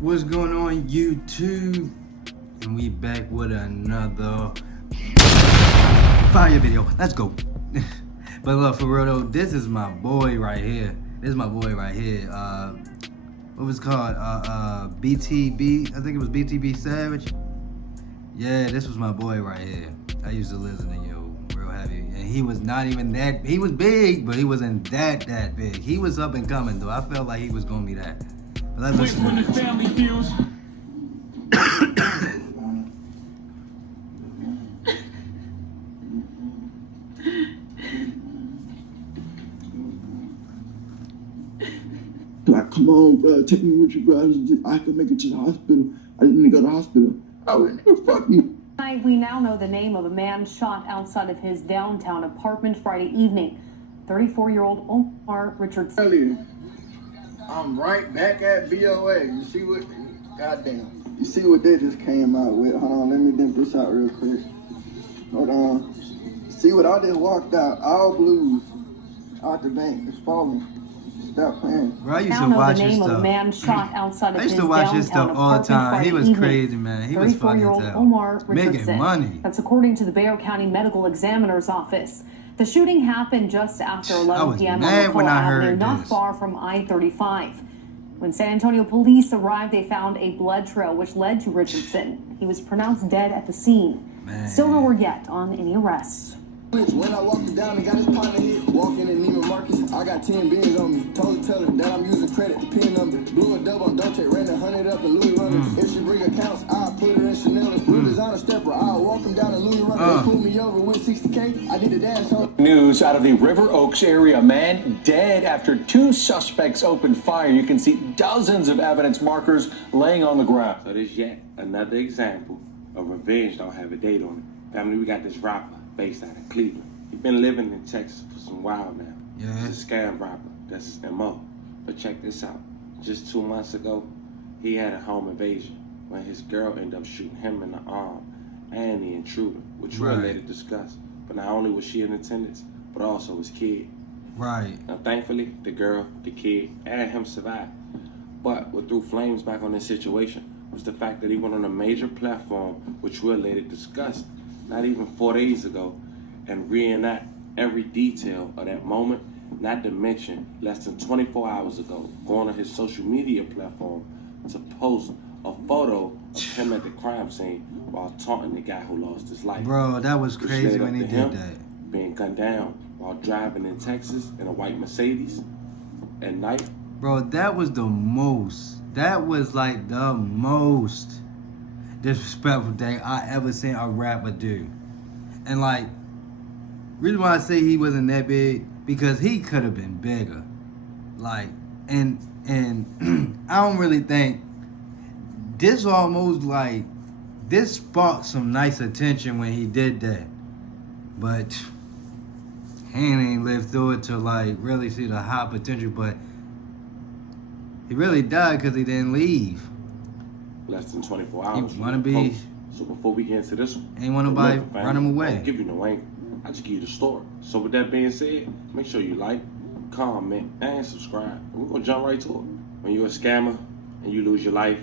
What's going on, YouTube? And we back with another fire video. Let's go. But look, for real though, this is my boy right here. What was it called? BTB. I think it was BTB Savage. Yeah, this was my boy right here. I used to listen to real heavy, and he was not even that. He was big, but he wasn't that big. He was up and coming though. I felt like he was gonna be that. But let's listen to this. Family feels. Like, come on, bro, take me with you, bro. I can make it to the hospital. I didn't even go to the hospital. I would never fuck you. We now know the name of a man shot outside of his downtown apartment Friday evening. 34-year-old Omar Richardson. Earlier, I'm right back at BOA. You see what? Goddamn. You see what they just came out with? Hold on, let me dump this out real quick. Hold on. See what I just walked out? All blues out the bank. It's falling. Stop playing. Bro, I used to watch his stuff. Man shot outside of I used to watch his stuff all the time. He was crazy, man. He was funny as hell. Omar Making money. That's according to the Bexar County Medical Examiner's Office. The shooting happened just after 11 p.m. on McCall Avenue, not far from I-35. When San Antonio police arrived, they found a blood trail which led to Richardson. He was pronounced dead at the scene. Man. Still no word yet on any arrests. When I walked down and got his partner hit, walking in Neiman Marcus, I got 10 bins on me. Told the teller that I'm using credit, the PIN number. Blew a dub on Dolce, ran 100 up in Louis Runners. If she bring accounts, I'll put her in Chanel. Blue designer stepper, I'll walk him down in Louis Runners. They pulled me over with 60K. I did the dash home. News out of the River Oaks area. Man dead after two suspects opened fire. You can see dozens of evidence markers laying on the ground. So there's yet another example of revenge don't have a date on it. Family, we got this rapper based out of Cleveland. He's been living in Texas for some while now. Yeah. He's a scam rapper. That's his MO. But check this out. Just 2 months ago, he had a home invasion when his girl ended up shooting him in the arm and the intruder, which we'll later discuss. But not only was she in attendance, but also his kid. Right. Now, thankfully, the girl, the kid, and him survived. But what threw flames back on this situation was the fact that he went on a major platform, which we'll later discuss, not even 4 days ago, and reenact every detail of that moment, not to mention less than 24 hours ago, going on his social media platform to post a photo of him at the crime scene while taunting the guy who lost his life. Bro, that was crazy when he did that. Being gunned down while driving in Texas in a white Mercedes at night. Bro, that was the most. That was like the most disrespectful thing I ever seen a rapper do. And like, reason why I say he wasn't that big, because he could have been bigger. Like, and I don't really think this almost like, this sparked some nice attention when he did that. But he ain't lived through it to like really see the high potential, but he really died because he didn't leave. Less than 24 hours. He wanna be. So before we get into this one, Ain't want nobody run him away. I don't give you no angle. I just give you the story. So with that being said, make sure you like, comment, and subscribe. We're gonna jump right to it. When you're a scammer and you lose your life,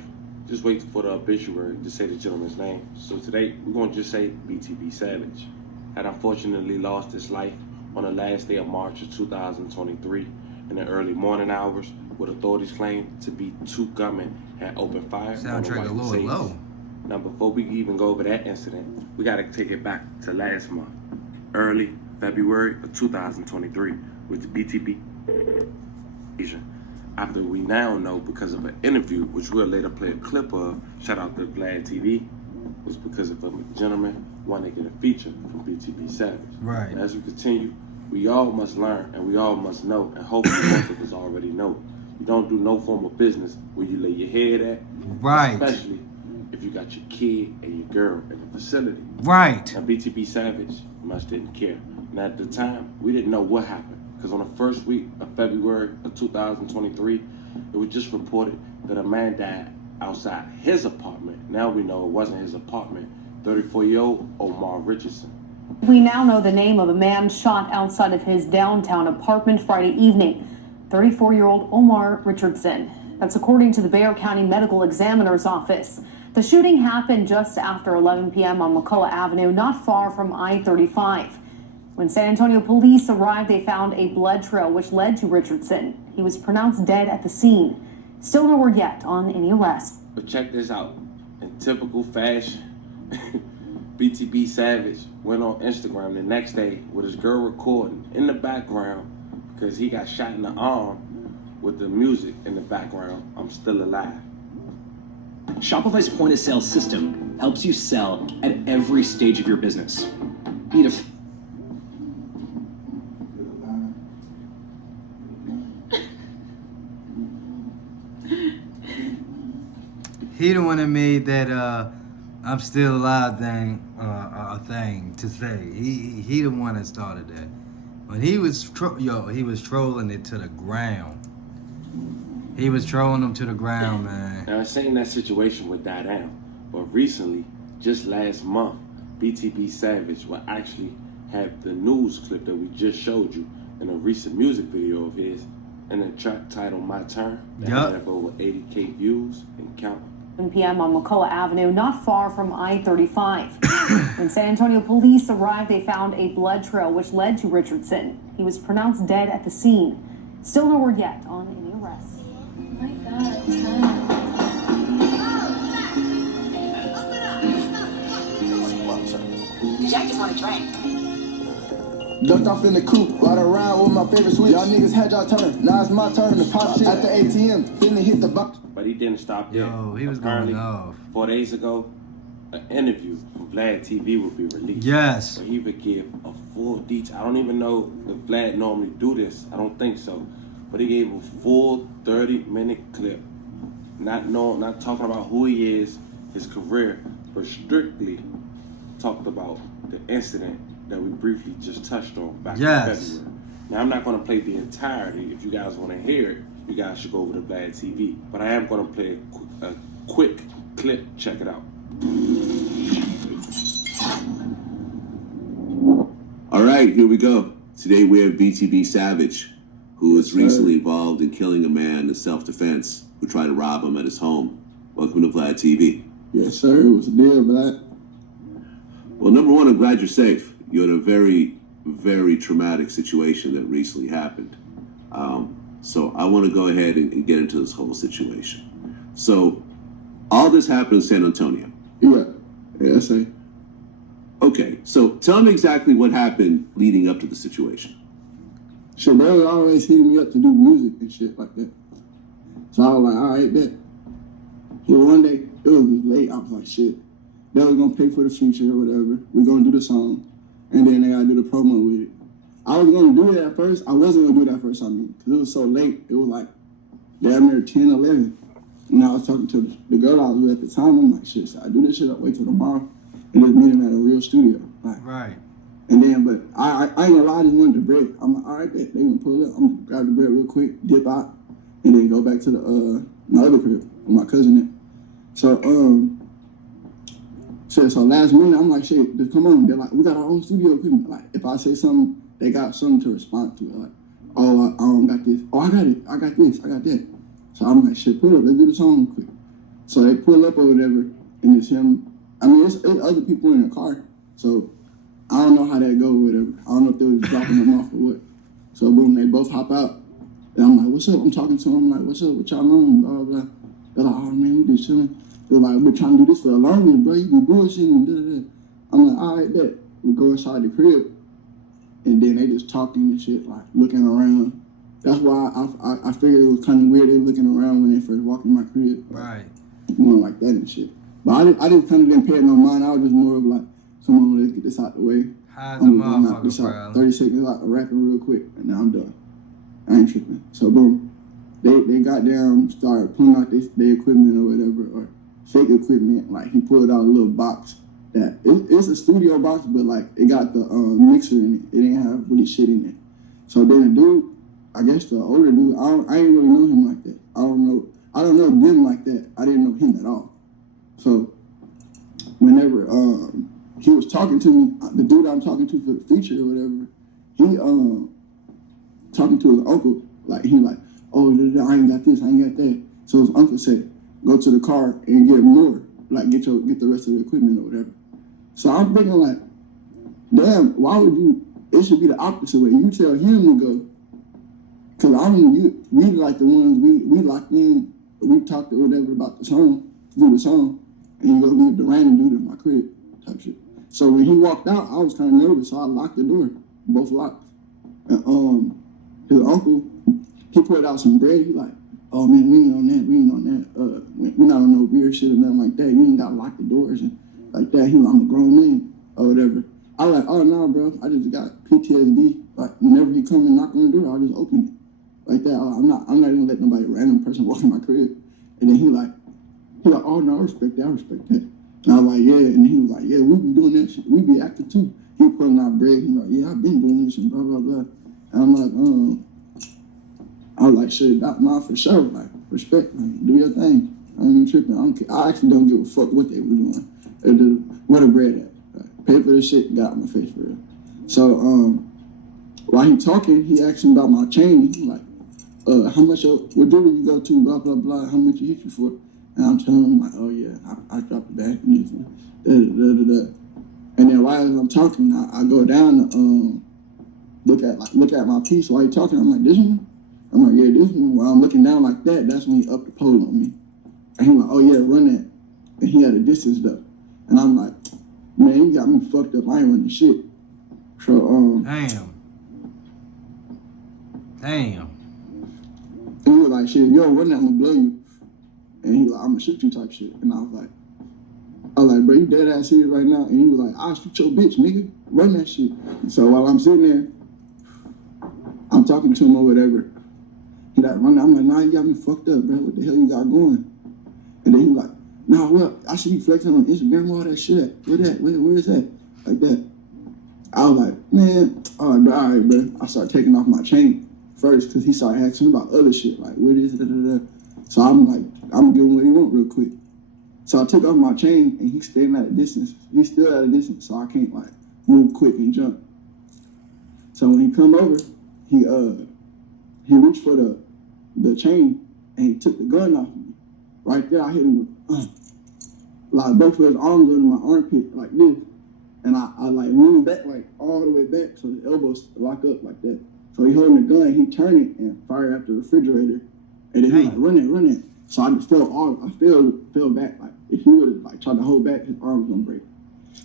just wait for the obituary to say the gentleman's name. So today, we're gonna just say BTB Savage had unfortunately lost his life on the last day of March of 2023 in the early morning hours, what authorities claim to be two gunmen had opened fire on the white Mercedes. Low. Now, before we even go over that incident, we got to take it back to last month, early February of 2023, with the BTB. After we now know, because of an interview, which we'll later play a clip of, shout out to Vlad TV, was because of a gentleman wanting to get a feature from BTB Savage. Right. And as we continue, we all must learn and we all must know, and hopefully most of us already know, you don't do no form of business where you lay your head at, right? Especially if you got your kid and your girl in the facility. Right. Now, BTB Savage much didn't care. And at the time, we didn't know what happened. Because on the first week of February of 2023, it was just reported that a man died outside his apartment. Now we know it wasn't his apartment. 34-year-old Omar Richardson. We now know the name of a man shot outside of his downtown apartment Friday evening. 34-year-old Omar Richardson. That's according to the Bexar County Medical Examiner's Office. The shooting happened just after 11 p.m. on McCullough Avenue, not far from I-35. When San Antonio police arrived, they found a blood trail which led to Richardson. He was pronounced dead at the scene. Still no word yet on any arrest. But check this out. In typical fashion, BTB Savage went on Instagram the next day with his girl recording in the background because he got shot in the arm with the music in the background, "I'm Still Alive." Shopify's point-of-sale system helps you sell at every stage of your business. Need a He the one that made that "I'm Still Alive" thing a thing to say. He the one that started that. When he was he was trolling it to the ground. He was trolling them to the ground, man. Now, I'm saying that situation would die down, but recently, just last month, BTB Savage will actually have the news clip that we just showed you in a recent music video of his, and the track titled "My Turn" that had over 80K views and counting. 7 p.m. on McCullough Avenue, not far from I-35. When San Antonio police arrived, they found a blood trail which led to Richardson. He was pronounced dead at the scene. Still no word yet on any arrests. Oh my God, time. Jack just want a drink. Ducked off in the coupe, ride around with my favorite switch. Y'all niggas had y'all turn. Now it's my turn to pop shit at the ATM. Finna hit the box. But he didn't stop there. Yo, he was Apparently, going off. 4 days ago, an interview from Vlad TV would be released. Yes. Where he would give a full detail. I don't even know if Vlad normally do this. I don't think so. But he gave a full 30-minute clip. Not talking about who he is, his career, but strictly talked about the incident that we briefly just touched on back in February. Now, I'm not going to play the entirety. If you guys want to hear it, you guys should go over to Vlad TV. But I am going to play a quick clip. Check it out. All right, here we go. Today we have BTB Savage, who was recently involved in killing a man in self-defense who tried to rob him at his home. Welcome to Vlad TV. Yes, sir. It was a deal, Vlad. Well, number one, I'm glad you're safe. You had a very, very traumatic situation that recently happened. So I want to go ahead and get into this whole situation. So all this happened in San Antonio. Yeah, that's it. Okay, so tell me exactly what happened leading up to the situation. Shit, they was always hitting me up to do music and shit like that. So I was like, all right, bet. So one day, it was late, I was like, shit, they was gonna pay for the feature or whatever. We're gonna do the song, and then they gotta do the promo with it. I was gonna do it at first. I wasn't gonna do it at first, because it was so late. It was like damn near 10, 11. And I was talking to the girl I was with at the time. I'm like, shit, I do this shit, I'll wait till tomorrow and just meet him at a real studio. Like, Right. And then, but I ain't gonna lie, I just wanted the bread. I'm like, all right, bet. They gonna pull up. I'm gonna grab the bread real quick, dip out, and then go back to the my other crib with my cousin there. So so last minute, I'm like, shit, just come on. They're like, we got our own studio equipment. Like, if I say something, they got something to respond to. Like, oh, I don't got this. Oh, I got it. I got this. I got that. So I'm like, shit, pull up. Let's do the song quick. So they pull up or whatever, and it's him. I mean, it's other people in the car. So I don't know how that go or whatever. I don't know if they was dropping them off or what. So boom, they both hop out. And I'm like, what's up? I'm talking to them. I'm like, what's up? What y'all on? Blah, blah, blah. They're like, oh man, we just chilling. They're like, we're trying to do this for the longest, bro. You be bullshitting and da-da-da. I'm like, all right, bet. We go inside the crib. And then they just talking and shit, like looking around. That's why I figured it was kind of weird they looking around when they first walked in my crib. Right. Going like that and shit. But I just kind of didn't pay it no mind. I was just more of like, come on, let's get this out the way. How's the motherfucker, bro? 30 seconds out, rapping real quick, and now I'm done. I ain't tripping. So boom, they got down, started pulling out their equipment or whatever, or fake equipment. Like he pulled out a little box that it's a studio box, but like it got the mixer in it. It didn't have really shit in it. So then the dude, I guess the older dude, I ain't really know him like that. I don't know them like that. I didn't know him at all. So whenever he was talking to me, the dude I'm talking to for the feature or whatever, he talking to his uncle, like he like, oh, I ain't got this, I ain't got that. So his uncle said, go to the car and get more, like get the rest of the equipment or whatever. So I'm thinking like, damn, why would you? It should be the opposite way. You tell him to go, cause we like the ones we locked in. We talked or whatever about the song, do the song, and you go leave the random dude in my crib type shit. So when he walked out, I was kind of nervous, so I locked the door, both locks. And his uncle, he put out some bread. He like, oh man, we ain't on that. We not on no weird shit or nothing like that. You ain't gotta lock the doors and like that. He like, I'm a grown man or whatever. I like, oh no, bro, I just got PTSD. Like whenever he come and knock on the door, I'll just open it. Like that. I'm not gonna let nobody random person walk in my crib. And then he like, oh no, I respect that. And I was like, yeah. And he was like, yeah, we be doing that shit. We be active too. He putting out bread. He like, yeah, I've been doing this and blah blah blah. And I'm like, I was like, shit, nah, for sure. Like, respect, like, do your thing. I ain't even tripping. I don't care. I actually don't give a fuck what they were doing. Where the bread at? Like, pay for this shit, got my face for real. So, while he talking, he asked me about my chain. He like, how much, what jewelry you go to, blah, blah, blah, how much you hit you for? And I'm telling him, like, oh yeah, I dropped it back. And then while I'm talking, I go down to look at my piece while he talking. I'm like, this one? I'm like, yeah, this one. While I'm looking down like that, that's when he upped the pole on me. And he like, oh yeah, run that. And he had a distance though. And I'm like, man, you got me fucked up. I ain't running shit. So, Damn. And he was like, shit, if you don't run that, I'm gonna blow you. And he like, I'm gonna shoot you type shit. And I was like, bro, you dead ass serious right now? And he was like, I'll shoot your bitch, nigga. Run that shit. And so while I'm sitting there, I'm talking to him or whatever. He like, run that. I'm like, nah, you got me fucked up, bro. What the hell you got going? And then he was like, nah, well, I see you flexing on Instagram, all that shit at. Where is that? Like that. I was like, man, all right, bro. I started taking off my chain first because he started asking about other shit, like, where is it? So I'm like, I'm giving what he want real quick. So I took off my chain and he's staying at a distance. He's still at a distance, so I can't like move quick and jump. So when he come over, he reached for the chain and he took the gun off me. Right there, I hit him with like both of his arms under my armpit like this. And I like leaned back like all the way back so his elbows lock up like that. So he holding the gun, he turned it and fired at the refrigerator. And then he like, run it. So I just fell back. Like if he would have like tried to hold back, his arm was gonna break.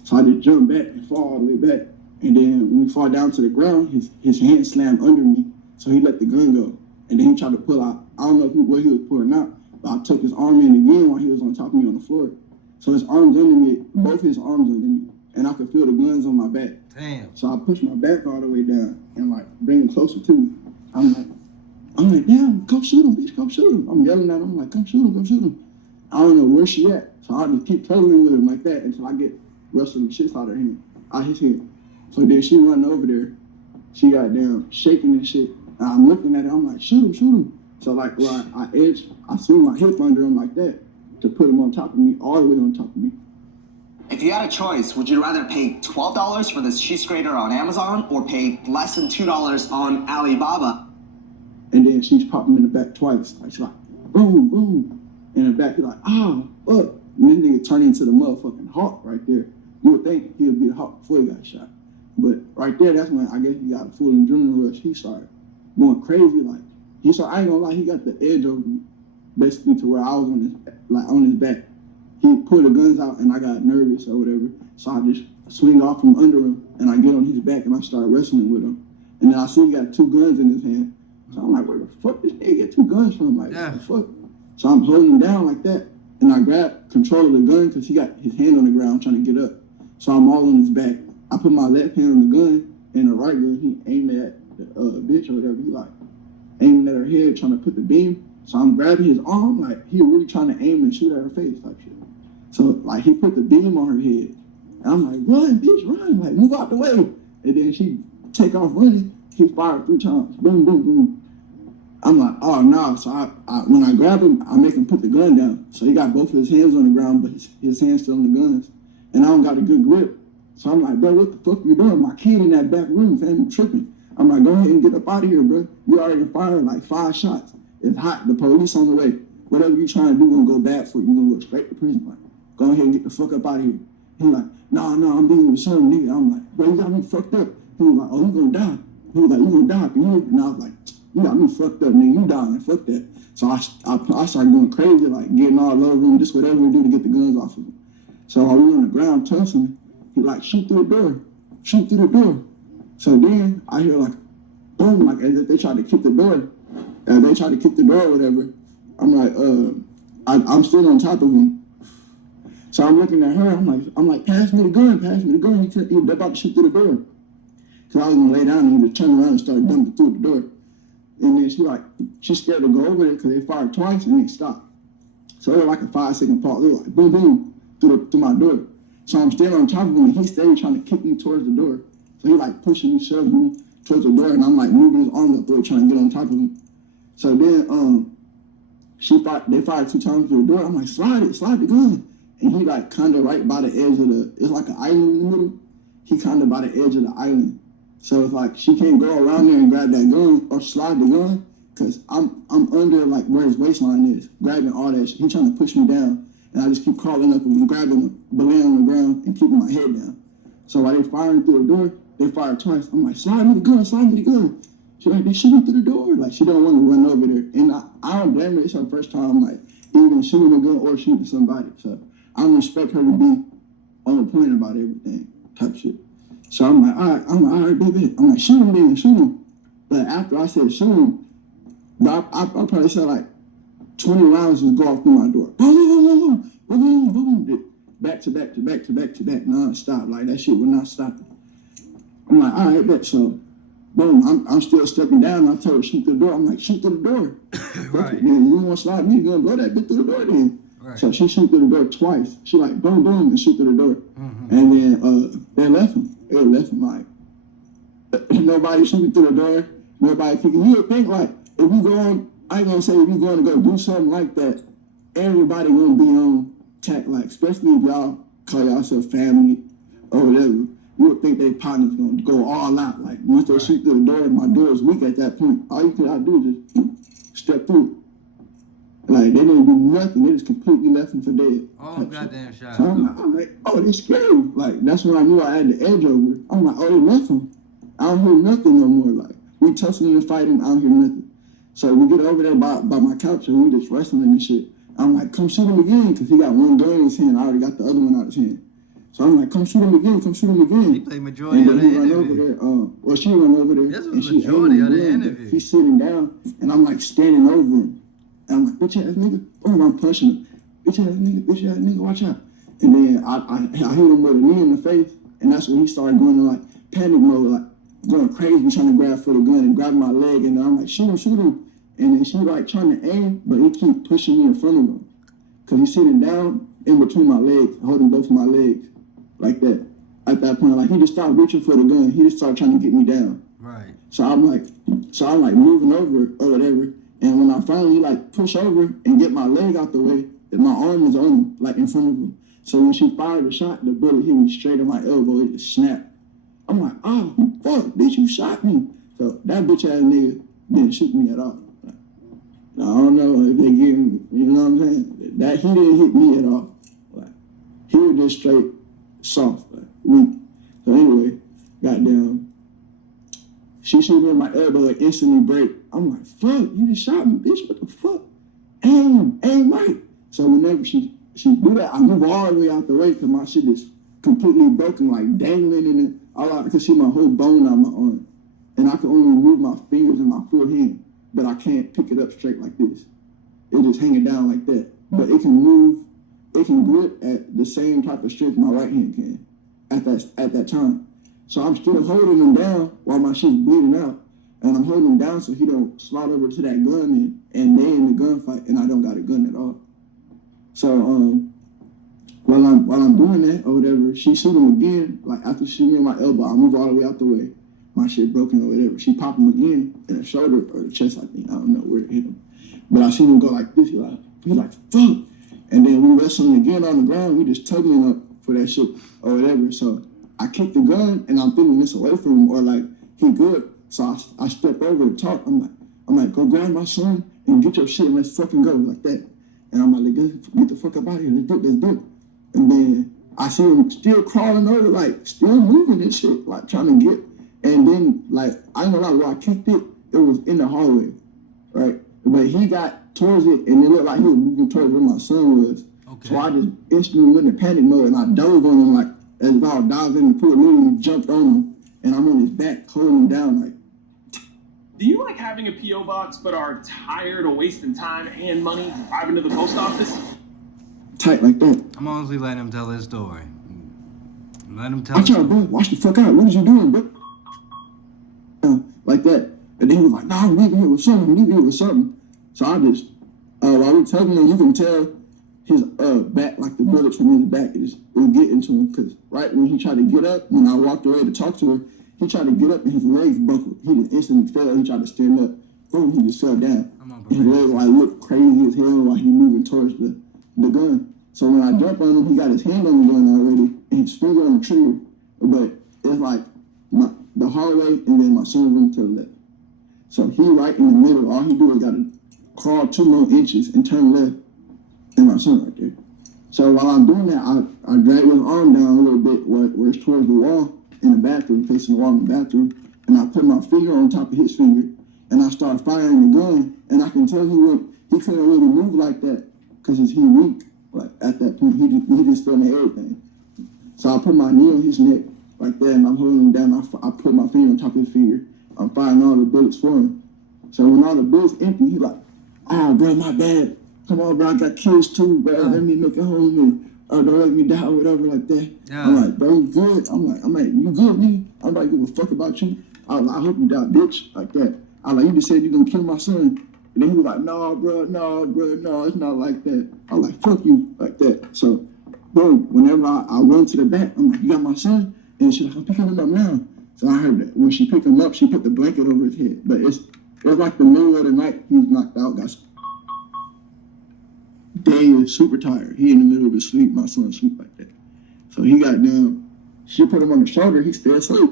So I just jumped back and fall all the way back. And then when we fall down to the ground, his hand slammed under me. So he let the gun go. And then he tried to pull out, I don't know what he was pulling out, but I took his arm in again while he was on top of me on the floor. So his arms under me, both his arms under me. And I could feel the guns on my back. Damn. So I pushed my back all the way down and like bring him closer to me. I'm like, damn, come shoot him, bitch, come shoot him. I'm yelling at him, I'm like, come shoot him. I don't know where she at. So I just keep tugging with him like that until I get wrestling the shit out of him, out his hand. So then she run over there. She got down shaking and shit. And I'm looking at her, I'm like, shoot him. So like, well, I swing my hip under him like that to put him on top of me, all the way on top of me. If you had a choice, would you rather pay $12 for this cheese grater on Amazon or pay less than $2 on Alibaba? And then she's popping in the back twice. Like she's like, boom, boom. In the back, he's like, fuck. And then nigga turned into the motherfucking Hawk right there. You would think he would be the Hawk before he got shot. But right there, that's when I guess he got a full adrenaline rush. He started going crazy. Like, I ain't gonna lie, he got the edge over me. Basically to where I was on his back. He pulled the guns out and I got nervous or whatever. So I just swing off from under him and I get on his back and I start wrestling with him. And then I see he got 2 guns in his hand. So I'm like, where the fuck this nigga get 2 guns from? Like, what the fuck? So I'm holding him down like that. And I grab control of the gun because he got his hand on the ground trying to get up. So I'm all on his back. I put my left hand on the gun and the right gun, he aimed at the bitch or whatever. He like aiming at her head, trying to put the beam. So I'm grabbing his arm, like he really trying to aim and shoot at her face type shit. So like he put the beam on her head. And I'm like, run, bitch, run. Like, move out the way. And then she take off running. He fired 3 times. Boom, boom, boom. I'm like, oh no. So when I grab him, I make him put the gun down. So he got both of his hands on the ground, but his hands still on the guns. And I don't got a good grip. So I'm like, bro, what the fuck you doing? My kid in that back room, fam, I'm tripping. I'm like, go ahead and get up out of here, bro. You already fired like 5 shots. It's hot. The police on the way. whatever you trying to do gonna go bad for you. You're gonna go straight to prison. Like, go ahead and get the fuck up out of here. He like, nah, I'm dealing with some nigga. I'm like, bro, you got me fucked up. He was like, oh, you gonna die. He was like, you gonna die. And I was like, you got me fucked up, nigga. You dying. Fuck that. So I started going crazy, like getting all over him, just whatever we do to get the guns off of him. So while we were on the ground tussling, he like, shoot through the door. Shoot through the door. So then I hear like, boom, like as if they tried to kick the door. They tried to kick the door or whatever. I'm like, I'm still on top of him. So I'm looking at her. I'm like, pass me the gun, pass me the gun. He was about to shoot through the door. So I was gonna lay down and he just turned around and started dumping through the door. And then she's scared to go over there because they fired twice and they stopped. So it was like a 5-second pause. They were like, boom, boom, through my door. So I'm still on top of him and he stayed trying to kick me towards the door. So he like pushing me, shoving me towards the door and I'm like moving his arm up there trying to get on top of him. So then they fired 2 times through the door. I'm like, slide the gun. And he like kind of right by the edge of it's like an island in the middle. He kind of by the edge of the island. So it's like she can't go around there and grab that gun or slide the gun because I'm under like where his waistline is, grabbing all that shit. He trying to push me down and I just keep crawling up and grabbing him, belaying on the ground and keeping my head down. So while they firing through the door, they fired twice. I'm like, slide me the gun. She's like, they shooting through the door. Like she don't want to run over there. And I don't blame her. It's her first time like even shooting a gun or shooting somebody. So I respect her to be on the point about everything type shit. So I'm like, all right, baby. I'm like, shoot him. But after I said shoot him, I probably said like 20 rounds just go off through my door. Boom, boom, boom, boom. Back to back, non-stop. Like that shit would not stop. I'm like, all right, bet. So, boom, I'm still stepping down. I told her, shoot through the door. I'm like, shoot through the door. Right. Man, you want to slide me, you're going to blow that bit through the door then. Right. So she shoot through the door twice. She like, boom, boom, and shoot through the door. Mm-hmm. And then they left him. Like, nobody shooting through the door. Nobody kicking. You would think like, if we going, I ain't going to say if we going to go do something like that, everybody going to be on tack, like, especially if y'all call yourself family or whatever. You would think they partners going to go all out. Like, once they shoot through the door, my door is weak at that point. All you could do is just step through. Like, they didn't do nothing. They just completely left him for dead. Oh, goddamn shot. So I'm like, oh, they scared. Like, that's when I knew I had the edge over it. I'm like, oh, they left him. I don't hear nothing no more. Like, we tussling and fighting, I don't hear nothing. So we get over there by my couch and we just wrestling and shit. I'm like, come shoot him again, because he got one gun in his hand. I already got the other one out of his hand. So I'm like, come shoot him again. He played majority of the interview. She run over there. This was majority of the interview. He's sitting down, and I'm like standing over him. And I'm like, bitch ass nigga. Oh, I'm punching him. Bitch ass nigga, watch out. And then I hit him with a knee in the face, and that's when he started going into like panic mode, like going crazy, trying to grab for the gun and grab my leg. And I'm like, shoot him. And then she like trying to aim, but he keep pushing me in front of him. Because he's sitting down in between my legs, holding both of my legs like that. At that point, like he just stopped reaching for the gun. He just started trying to get me down. Right. So I'm like moving over or whatever. And when I finally like push over and get my leg out the way, my arm is on him, like in front of him. So when she fired the shot, the bullet hit me straight in my elbow. It just snapped. I'm like, oh, fuck, bitch, you shot me. So that bitch ass nigga didn't shoot me at all. I don't know if they give me, you know what I'm saying? That he didn't hit me at all. Like, he was just straight soft, like weak. So anyway, goddamn, she shoot me in my elbow and instantly break. I'm like, fuck, you just shot me, bitch, what the fuck? Aim right. So whenever she do that, I move all the way out the way because my shit is completely broken, like dangling in it. All I can see my whole bone out my arm. And I can only move my fingers and my full hand, but I can't pick it up straight like this. It's just hanging down like that. But it can move, it can grip at the same type of strength my right hand can at that time. So I'm still holding him down while my shit's bleeding out. And I'm holding him down so he don't slide over to that gun and they in the gunfight and I don't got a gun at all. So while I'm doing that or whatever, she shoot him again. Like after she shoot me in my elbow, I move all the way out the way. My shit broken or whatever. She popped him again in the shoulder or the chest, I think. I don't know where it hit him. But I seen him go like this. He like, fuck. And then we wrestling again on the ground. We just tugging up for that shit or whatever. So I kicked the gun and I'm thinking this away from him or like, he good. So I step over and talk. I'm like, go grab my son and get your shit and let's fucking go like that. And I'm like, get the fuck up out of here. Let's do it. And then I see him still crawling over, like, still moving and shit, like, trying to get. And then, like, I ain't gonna lie, where I kicked it, it was in the hallway, right? But he got towards it, and it looked like he was moving towards where my son was. Okay. So I just instantly went in panic mode, and I dove on him, like, as if I was diving in the pool, literally jumped on him, and I'm on his back, holding him down, like. Do you like having a P.O. box but are tired of wasting time and money driving to the post office? Tight like that. I'm honestly letting him tell his story. Let him tell Watch out, bro. Watch the fuck out. What is you doing, bro? Like that. And then he was like, nah, I'm leaving here with something. So I just, while we telling him, you can tell his back, like the bullets from his back is getting to him. Because right when he tried to get up, when I walked away to talk to her, he tried to get up and his legs buckled. He just instantly fell. He tried to stand up. Boom, he just fell down. His legs like looked crazy as hell while he moving towards the gun. So when I jumped on him, he got his hand on the gun already and his finger on the trigger. But it's like the hallway and then my son's room to the left. So he right in the middle. All he do is got to crawl 2 more inches and turn left, and my son right there. So while I'm doing that, I drag his arm down a little bit where it's towards the wall in the bathroom, facing the wall in the bathroom, and I put my finger on top of his finger, and I start firing the gun, and I can tell he couldn't really move like that because he weak. Like at that point, he just feeling everything. So I put my knee on his neck like that, and I'm holding him down. I put my finger on top of his finger. I'm firing all the bullets for him. So when all the bullets empty, he like, oh, bro, my bad. Come on, bro, I got kids too, bro. Let me make it home and don't let me die or whatever like that. Yeah. I'm like, bro, you good? I'm like, you good, nigga? I'm like, give a fuck about you. I hope you die, bitch, like that. I like, you just said you gonna kill my son. And then he was like, no, it's not like that. I was like, fuck you, like that. So, bro, whenever I run to the back, I'm like, you got my son? And she's like, I'm picking him up now. So I heard that when she picked him up, she put the blanket over his head. But it was like the middle of the night, he was knocked out, Dave is super tired. He in the middle of his sleep, my son sleep like that. So he got down, she put him on the shoulder, he still asleep.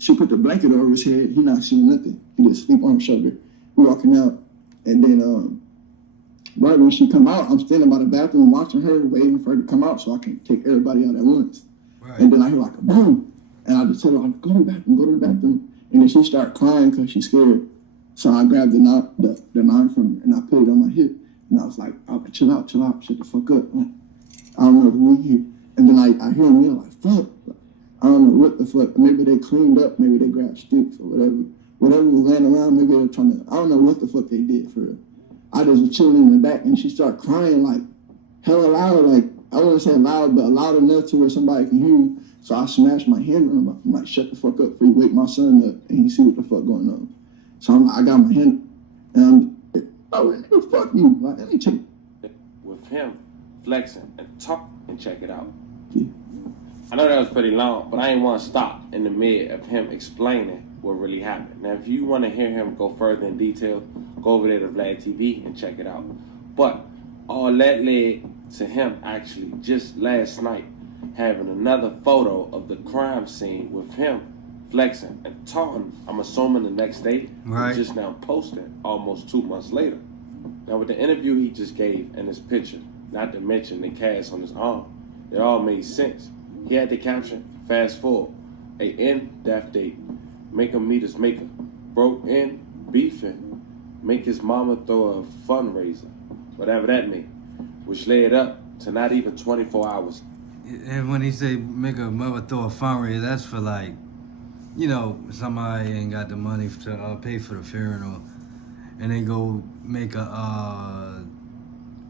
She put the blanket over his head, he not seeing nothing. He just sleep on her shoulder. We walking out, and then right when she come out, I'm standing by the bathroom watching her, waiting for her to come out so I can take everybody out at once. Right. And then I hear like a boom. And I just told her, go to the bathroom. And then she started crying because she's scared. So I grabbed the knife from her and I put it on my hip. And I was like, chill out, shut the fuck up. I don't know who in here. And then I hear him yell like, fuck. I don't know what the fuck. Maybe they cleaned up, maybe they grabbed sticks or whatever. Whatever was laying around, maybe they were trying to, I don't know what the fuck they did for her. I just was chilling in the back and she started crying like hella loud, like, I wouldn't say loud, but loud enough to where somebody can hear you. So I smashed my hand on him. I'm like, shut the fuck up before you wake my son up and he see what the fuck going on. So I got my hand, and I'm like, oh, fuck you. Like, let me check. With him flexing and talk and check it out. Yeah. I know that was pretty long, but I ain't want to stop in the mid of him explaining what really happened. Now, if you want to hear him go further in detail, go over there to Vlad TV and check it out. But all that led to him actually just last night having another photo of the crime scene with him flexing and taunting, I'm assuming the next day, right. Just now posting almost 2 months later. Now with the interview he just gave and his picture, not to mention the cast on his arm, it all made sense. He had the caption, fast forward, a end death date, make him meet his maker, broke in, beefing, make his mama throw a fundraiser, whatever that means, which led up to not even 24 hours. And when he say make a mother throw a fundraiser, that's for like, you know, somebody ain't got the money to pay for the funeral, and they go make a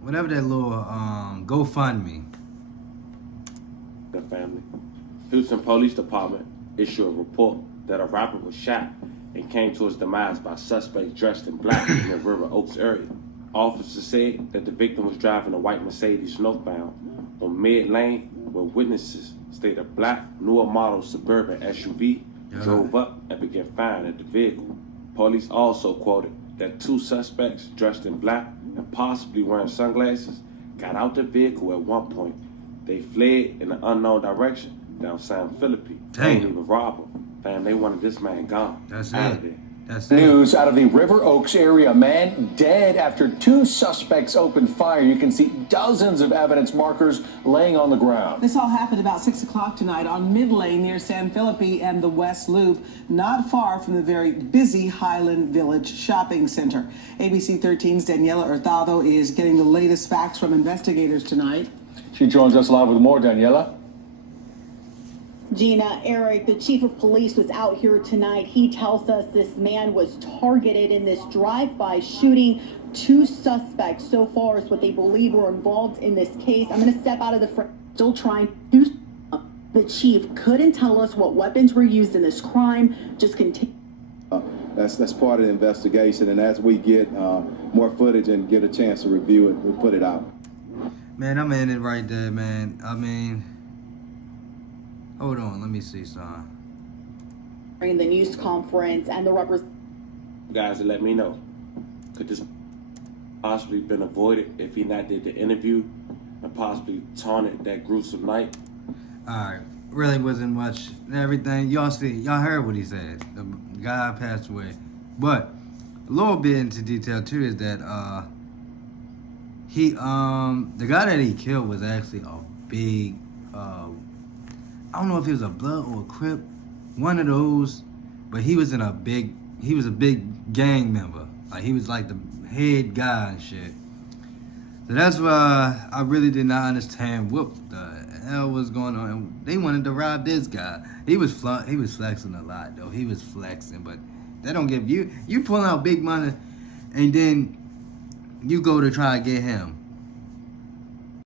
whatever that little GoFundMe. The family. Houston Police Department issued a report that a rapper was shot and came to his demise by suspects dressed in black in the River Oaks area. Officers said that the victim was driving a white Mercedes northbound on Mid Lane, where witnesses state a black, newer model Suburban SUV drove up and began firing at the vehicle. Police also quoted that 2 suspects dressed in black and possibly wearing sunglasses got out the vehicle at one point. They fled in an unknown direction down San Felipe. They didn't even rob him. Fam, they wanted this man gone. That's out it. of there. That's it. News out of the River Oaks area. Man dead after 2 suspects opened fire. You can see dozens of evidence markers laying on the ground. This all happened about 6 o'clock tonight on Mid Lane near San Felipe and the West Loop, not far from the very busy Highland Village shopping center. ABC 13's Daniela Hurtado is getting the latest facts from investigators tonight. She joins us live with more. Daniela. Gina, Eric, the chief of police was out here tonight. He tells us this man was targeted in this drive-by shooting. 2 suspects so far is what they believe were involved in this case. I'm going to step out of the front. Still trying to. The chief couldn't tell us what weapons were used in this crime. Just continue. That's part of the investigation, and as we get more footage and get a chance to review it, we'll put it out. Man, I'm in it right there, man. I mean, hold on, let me see, son. During the news conference and the guys to let me know, could this possibly been avoided if he not did the interview and possibly taunted that gruesome night? All right, really wasn't much. Everything y'all heard what he said. The guy passed away, but a little bit into detail too is that the guy that he killed was actually a big I don't know if he was a Blood or a Crip, one of those, but he was a big gang member. Like he was like the head guy and shit. So that's why I really did not understand what the hell was going on. And they wanted to rob this guy. He was flexing a lot though. He was flexing, but they don't give you pulling out big money, and then you go to try to get him.